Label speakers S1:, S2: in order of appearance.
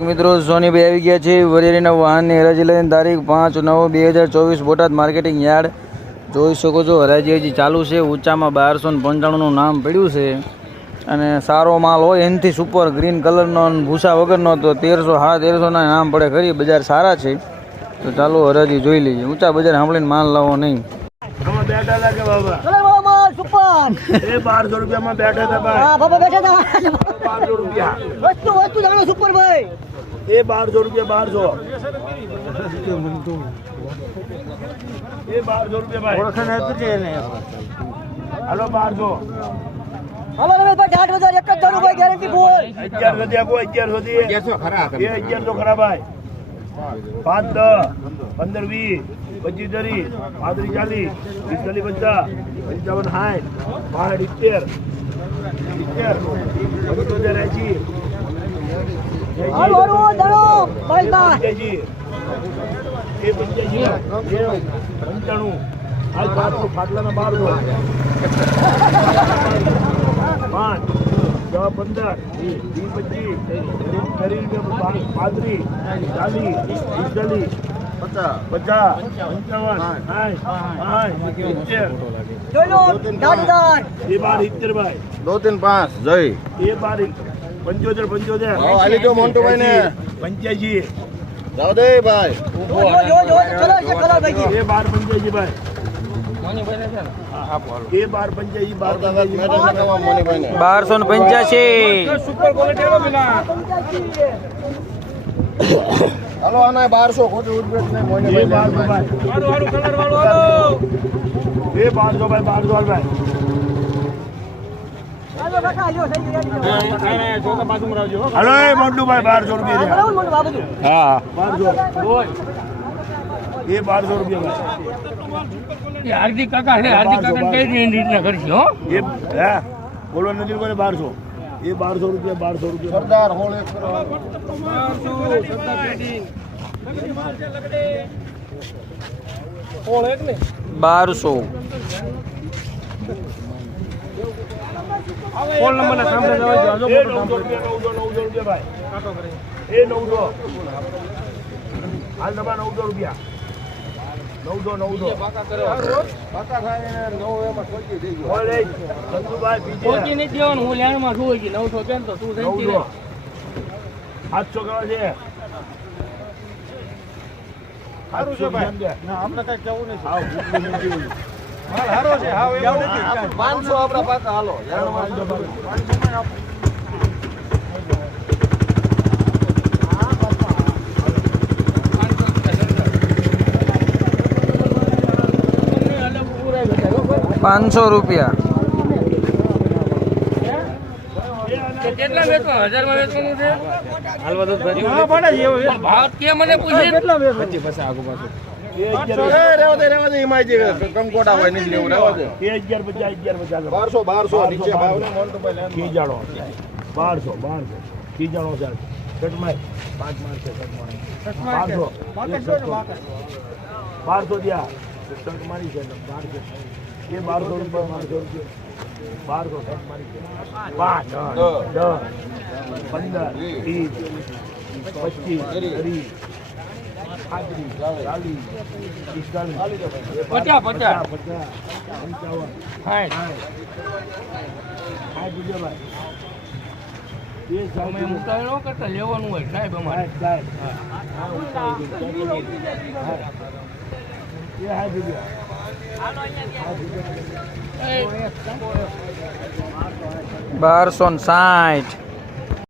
S1: મિત્રો સોનીભાઈ આવી ગયા છે. વરિયાળીના વાહનની હરાજી લઈને તારીખ પાંચ નવ બે હજાર ચોવીસ બોટાદ માર્કેટિંગ યાર્ડ. જોઈ શકો છો, હરાજી હજી ચાલુ છે. ઊંચામાં બારસો ને પંચાણુંનું નામ પડ્યું છે. અને સારો માલ હોય એનથી સુપર ગ્રીન કલરનો ભૂસા વગરનો તો તેરસો હા તેરસોના નામ પડે. ખરી, બજાર સારા છે. તો ચાલો હરાજી જોઈ લઈએ. ઊંચા બજાર સાંભળીને માલ લાવો નહીં.
S2: સુપર
S3: એ બારસો રૂપિયામાં બેઠા હતા ભાઈ.
S2: હા બાબા બેઠા હતા.
S3: બારસો રૂપિયા.
S2: વસ્તુ વસ્તુ જાણો સુપર ભાઈ
S3: એ બારસો રૂપિયા બારસો. એ બારસો રૂપિયા ભાઈ. હાલો બારસો.
S2: હાલો રમેશભાઈ ઢાઢ બજાર એક જ ભાઈ ગેરંટી ફૂલ
S3: અગિયાર સુધી આખો અગિયાર સુધી. એ અગિયારસો ખરા ભાઈ. પાંચ દસ પંદર વીસ પચીસ ત્રીસ પાંત્રીસ ચાલીસ વીસ ચાલીસ પચાસ પંચાવન સાઠ બાસઠ ઇત્તેર ઇત્તેર પંચોતેર એસી પંચાણું હાલ બારસો ખાટલાના બારસો પાંચ પંદર વીસ પચીસ ત્રીસ પાંત્રીસ ચાલીસ પિસ્તાલીસ પચાસ પચાસ પંચાવન એ બાર સિત્તેર ભાઈ
S4: દો તીન પાંચ જય
S3: એ બાર પંચોતેર પંચોતેર. પંચ્યાસી
S4: જાઓ દે ભાઈ
S2: જો જો જો જો કલર છે કલર ભાઈ
S3: એ બાર પંચ્યાસી ભાઈ
S1: બારસો ને પંચ્યાસી.
S4: હાલો આના બારસો ખોટી નહીં
S3: બારસો. ભાઈ. એ બારસો ભાઈ
S2: હાલો કાકા આજો થઈ ગઈ
S3: હલો મોટું ભાઈ બારસો રૂપિયા
S2: બાબુ
S3: બારસો. એ બારસો રૂપિયા
S5: હાર્દિક કાકા છે હાર્દિક કાકા કઈ રીતના કરશે હો?
S3: એ હે બોલો નથી બોલે બારસો. એ બારસો રૂપિયા બારસો રૂપિયા.
S4: સરદાર હોળ એક.
S1: બારસો
S5: ફોન નંબર ના? સામે જવા
S3: રૂપિયા નવસો નવસો રૂપિયા ભાઈ. એ નવસો. હાલ તમારા નવસો રૂપિયા. નવસો નવસો. ઓલે, ચંદુભાઈ
S5: પહોંચી
S3: પીજે
S5: નહીં દેવાનું હું લેણમાં શું હોય નવસો કેમ તો તું થઈ
S3: નવસો. સાતસો કરવા છે. સારું છે ભાઈ.
S4: આપણે કઈ કેવું નથી.
S3: આવ
S4: પાંચસો આપણા પાકા હાલો.
S1: પાંચસો રૂપિયા.
S5: કેટલા વેચવા? હજારમાં વેચવાનું છે? ભાવ કે મને પૂછે?
S3: પચાસ અગિયાર પચાસ
S4: બારસો બારસો.
S3: એ બારસો રૂપિયા રૂપિયા બારસો પાંચ દસ. પંદર ત્રીસ પચીસ ત્રીસ પાંત્રીસ ચાલીસ પિસ્તાલીસ
S5: પચાસ પચાસ
S3: પચાસ. પંચાવન
S5: સાઠ.
S3: સાઠ રૂપિયા ભાઈ
S5: કરતા લેવાનું હોય સાહેબ અમારે.
S3: સાહેબ એ રૂપિયા
S1: બારસો સાઠ.